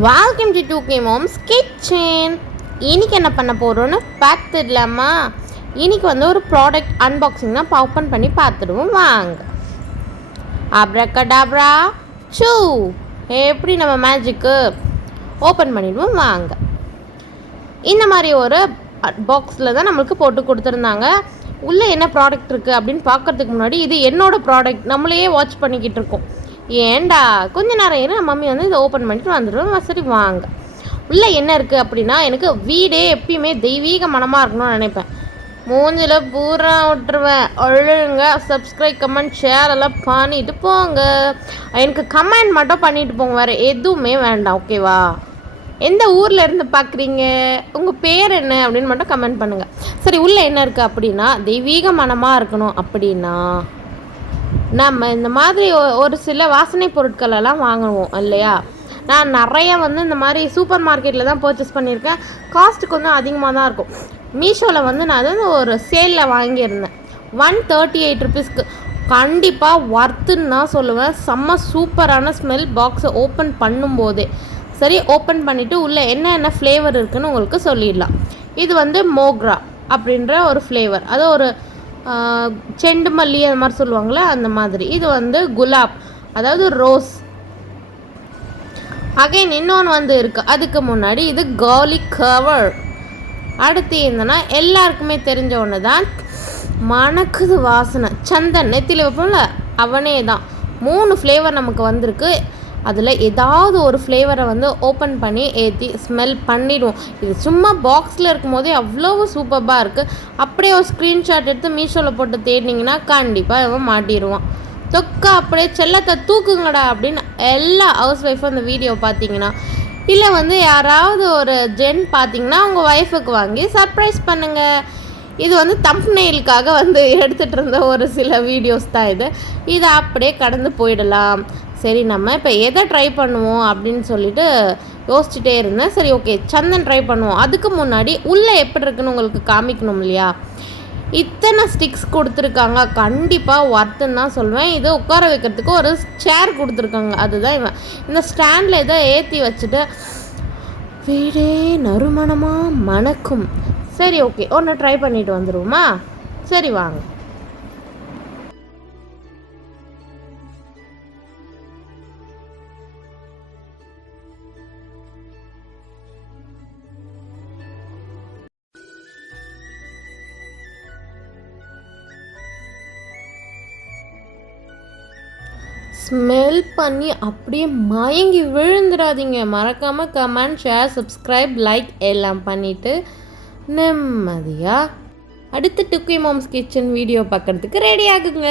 Welcome to 2K Moms kitchen. இன்றைக்கி என்ன பண்ண போகிறோன்னு பார்த்துடலாமா? இன்றைக்கி வந்து ஒரு ப்ராடக்ட் அன்பாக்சிங் தான் ஓப்பன் பண்ணி பார்த்துடுவோம் வாங்க. அப்ரகடாப்ரா சூ, எப்படி நம்ம மேஜிக்கு ஓப்பன் பண்ணிடுவோம் வாங்க. இந்த மாதிரி ஒரு பாக்ஸில் தான் நம்மளுக்கு போட்டு கொடுத்துருந்தாங்க. உள்ளே என்ன ப்ராடக்ட் இருக்குது அப்படின்னு பார்க்குறதுக்கு முன்னாடி இது என்னோடய ப்ராடக்ட் நம்மளையே வாட்ச் பண்ணிக்கிட்டு இருக்கோம். ஏண்டா கொஞ்ச நேரம் இரு, மம்மி வந்து இதை ஓப்பன் பண்ணிட்டு வந்துடுவோம். சரி வாங்க. உள்ளே என்ன இருக்குது அப்படின்னா, எனக்கு வீடே எப்பயுமே தெய்வீக மனமாக இருக்கணும்னு நினைப்பேன். மூஞ்சில் பூரா விட்டுருவேன். ஒழுங்க சப்ஸ்கிரைப் கமெண்ட் ஷேர் எல்லாம் பண்ணிட்டு போங்க. எனக்கு கமெண்ட் மட்டும் பண்ணிட்டு போங்க, வேறு எதுவுமே வேண்டாம், ஓகேவா? எந்த ஊரில் இருந்து பார்க்குறீங்க, உங்கள் பேர் என்ன அப்படின்னு மட்டும் கமெண்ட் பண்ணுங்கள். சரி, உள்ளே என்ன இருக்குது அப்படின்னா, தெய்வீக மனமாக இருக்கணும் அப்படின்னா நம்ம இந்த மாதிரி ஒரு சில வாசனை பொருட்களெல்லாம் வாங்குவோம் இல்லையா? நான் நிறையா வந்து இந்த மாதிரி சூப்பர் மார்க்கெட்டில் தான் பர்ச்சேஸ் பண்ணியிருக்கேன். காஸ்ட்டு கொஞ்சம் அதிகமாக தான் இருக்கும். மீஷோவில் வந்து நான் வந்து ஒரு சேலில் வாங்கியிருந்தேன் 138 ருபீஸ்க்கு. கண்டிப்பாக ஒர்த்துன்னு தான் சொல்லுவேன். செம்ம சூப்பரான ஸ்மெல் பாக்ஸை ஓப்பன் பண்ணும்போதே. சரி, ஓப்பன் பண்ணிவிட்டு உள்ளே என்ன ஃப்ளேவர் இருக்குதுன்னு உங்களுக்கு சொல்லிடலாம். இது வந்து மோக்ரா அப்படின்ற ஒரு ஃப்ளேவர், அது ஒரு செண்டு மல்லி அந்த மாதிரி சொல்லுவாங்களே அந்த மாதிரி. இது வந்து குலாப், அதாவது ரோஸ். அகைன் இன்னொன்று வந்து இருக்குது அதுக்கு முன்னாடி, இது கார்லிக் கவர். அடுத்து என்னன்னா, எல்லாருக்குமே தெரிஞ்ச ஒன்று தான், மணக்குது வாசனை, சந்தன் நெத்தியில் வைப்போம்ல, அவனே தான். 3 ஃப்ளேவர் நமக்கு வந்திருக்கு. அதில் ஏதாவது ஒரு ஃப்ளேவரை வந்து ஓப்பன் பண்ணி ஏற்றி ஸ்மெல் பண்ணிடுவோம். இது சும்மா பாக்ஸில் இருக்கும் போதே அவ்வளோ சூப்பராக இருக்குது. அப்படியே ஒரு ஸ்க்ரீன்ஷாட் எடுத்து மீஷோவில் போட்டு தேடினீங்கன்னா கண்டிப்பாக இவன் மாட்டிடுவான். தொக்கா அப்படியே செல்லத்தை தூக்குங்கடா அப்படின்னு எல்லா ஹவுஸ் ஒய்ஃபும் அந்த வீடியோ பார்த்தீங்கன்னா, இல்லை வந்து யாராவது ஒரு ஜென் பார்த்தீங்கன்னா உங்கள் ஒய்ஃபுக்கு வாங்கி சர்ப்ரைஸ் பண்ணுங்கள். இது வந்து தம்ப்நெயிலுக்காக வந்து எடுத்துகிட்டு இருந்த ஒரு சில வீடியோஸ் தான் இது. இதை அப்படியே கடந்து போயிடலாம். சரி, நம்ம இப்போ எதை ட்ரை பண்ணுவோம் அப்படின்னு சொல்லிட்டு யோசிச்சுட்டே இருந்தேன். சரி, ஓகே, சந்தன் ட்ரை பண்ணுவோம். அதுக்கு முன்னாடி உள்ளே எப்படி இருக்குன்னு உங்களுக்கு காமிக்கணும் இல்லையா? இத்தனை ஸ்டிக்ஸ் கொடுத்துருக்காங்க, கண்டிப்பாக ஒர்த்துன்னு தான் சொல்லுவேன். இது உட்கார வைக்கிறதுக்கு ஒரு சேர் கொடுத்துருக்காங்க, அதுதான் இவன். இந்த ஸ்டாண்டில் இதை ஏற்றி வச்சுட்டு வீடே நறுமணமாக மணக்கும். சரி, ஓகே, ஒன்று ட்ரை பண்ணிட்டு வந்துடுவோமா? சரி வாங்க. ஸ்மெல் பண்ணி அப்படியே மயங்கி விழுந்துடாதீங்க. மறக்காமல் கமெண்ட், ஷேர், சப்ஸ்கிரைப், லைக் எல்லாம் பண்ணிவிட்டு நிம்மதியாக அடுத்த 2K Moms கிச்சன் வீடியோ பார்க்குறதுக்கு ரெடி ஆகுங்க.